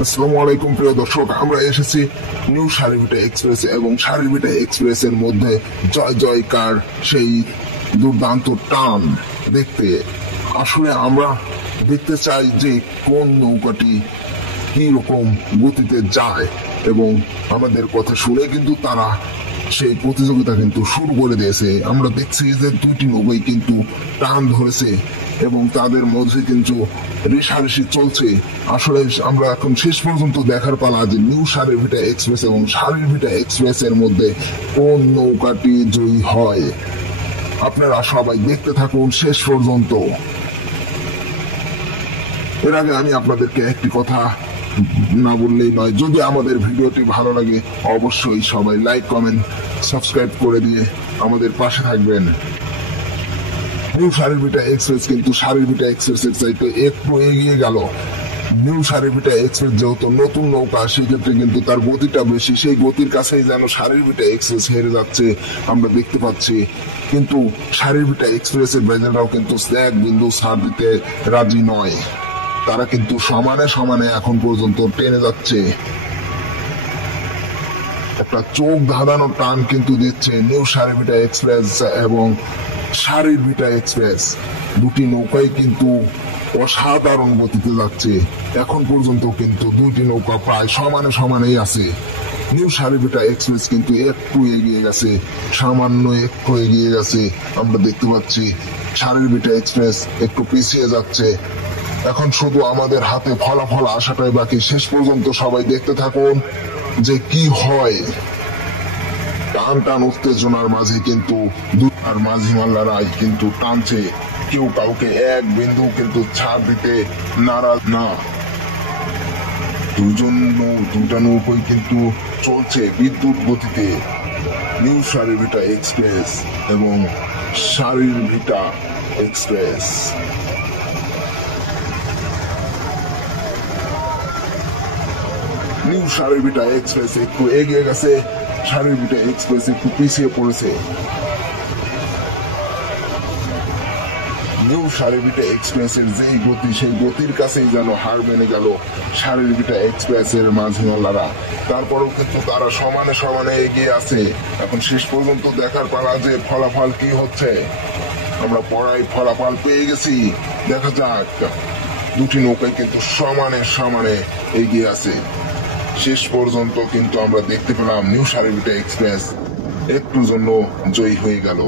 আসসালামু আলাইকুম প্রিয় দর্শক, আমরা এসেছি নিউ সারিভিটা এক্সপ্রেস এবং সারিভিটা এক্সপ্রেস এর মধ্যে জয় জয়কার সেই দুর্দান্ত টান দেখতে। আসলে আমরা দেখতে চাই যে কোন নৌকাটি কি রকম গতিতে যায় এবং আমাদের কথা শুনে কিন্তু তারা সেই প্রতিযোগিতা কিন্তু শুরু করে দিয়েছে। আমরা দেখছি যে দুটি নৌকাই কিন্তু টান ধরেছে এবং তাদের মধ্যে কিন্তু রেষারেষি চলছে। আসলে আমরা এখন শেষ পর্যন্ত দেখার পালা যে নিউ সারিভিটা এক্সপ্রেস এবং সারিভিটা এক্সপ্রেস এর মধ্যে কোন নৌকাটি জয়ী হয়। আপনারা সবাই দেখতে থাকুন শেষ পর্যন্ত। এর আগে আমি আপনাদেরকে একটি কথা না বললেই নয়, যদি আমাদের ভিডিওটি ভালো লাগে অবশ্যই সবাই লাইক কমেন্ট সাবস্ক্রাইব করে দিয়ে আমাদের পাশে থাকবেন। নিউ সারিভিটা এক্সপ্রেস কিন্তু সারিভিটা এক্সপ্রেস এর চাইতে একটু এগিয়ে গেল। নিউ সারিভিটা এক্সপ্রেস যেহেতু নতুন নৌকা, সেক্ষেত্রে কিন্তু তার গতিটা বেশি, সেই গতির কাছেই যেন সারিভিটা এক্সপ্রেস হেরে যাচ্ছে আমরা দেখতে পাচ্ছি। কিন্তু সারিভিটা এক্সপ্রেস এর বেজারাও কিন্তু এক বিন্দু ছাড় দিতে রাজি নয়, তারা কিন্তু সমানে সমানে এখন পর্যন্ত টেনে যাচ্ছে। একটা চোখ ধাঁধানো টান কিন্তু দিচ্ছে নিউ সারিভিটা এক্সপ্রেস এবং সারিভিটা এক্সপ্রেস। দুটি নৌকাই কিন্তু অসাধারণ গতিতে যাচ্ছে। এখন পর্যন্ত কিন্তু দুটি নৌকা প্রায় সমানে সমানেই আছে। নিউ সারিভিটা এক্সপ্রেস কিন্তু একটু এগিয়ে গেছে, সামান্য একটু এগিয়ে গেছে আমরা দেখতে পাচ্ছি। সারিভিটা এক্সপ্রেস একটু পিছিয়ে যাচ্ছে। এখন শুধু আমাদের হাতে ফলাফল আসাটাই বাকি। শেষ পর্যন্ত সবাই দেখতে থাকুন যে কি হয়। টান টান উত্তেজনার মাঝে কিন্তু দুটার মাঝি মাল্লারাই কিন্তু টানছে, কেউ কাউকে এক বিন্দু কিন্তু ছাড় দিতে নারাজ না। দুটা নৌকোই কিন্তু চলছে বিদ্যুৎ গতিতে। নিউ সারিভিটা এক্সপ্রেস এবং সারিভিটা এক্সপ্রেস। নিউ সারিভিটা এক্সপ্রেস একটু এগিয়ে গেছে, সারিভিটা এক্সপ্রেস একটু পিছিয়ে পড়েছে। নিউ সারিভিটা এক্সপ্রেস এর যেই গতি, সেই গতির কাছেই যেন হার মেনে গেল সারিভিটা এক্সপ্রেস এর মাঝিমাল্লারা। তারপরেও কিন্তু তারা সমানে সমানে এগিয়ে আছে। এখন শেষ পর্যন্ত দেখার পালা যে ফলাফল কি হচ্ছে। আমরা পড়াই ফলাফল পেয়ে গেছি, দেখা যাক। দুটি নৌকায় কিন্তু সমানে সমানে এগিয়ে আছে। শেষ পর্যন্ত কিন্তু আমরা দেখতে পেলাম নিউ সারিভিটা এক্সপ্রেস একটু জন্য জয়ী হয়ে গেল।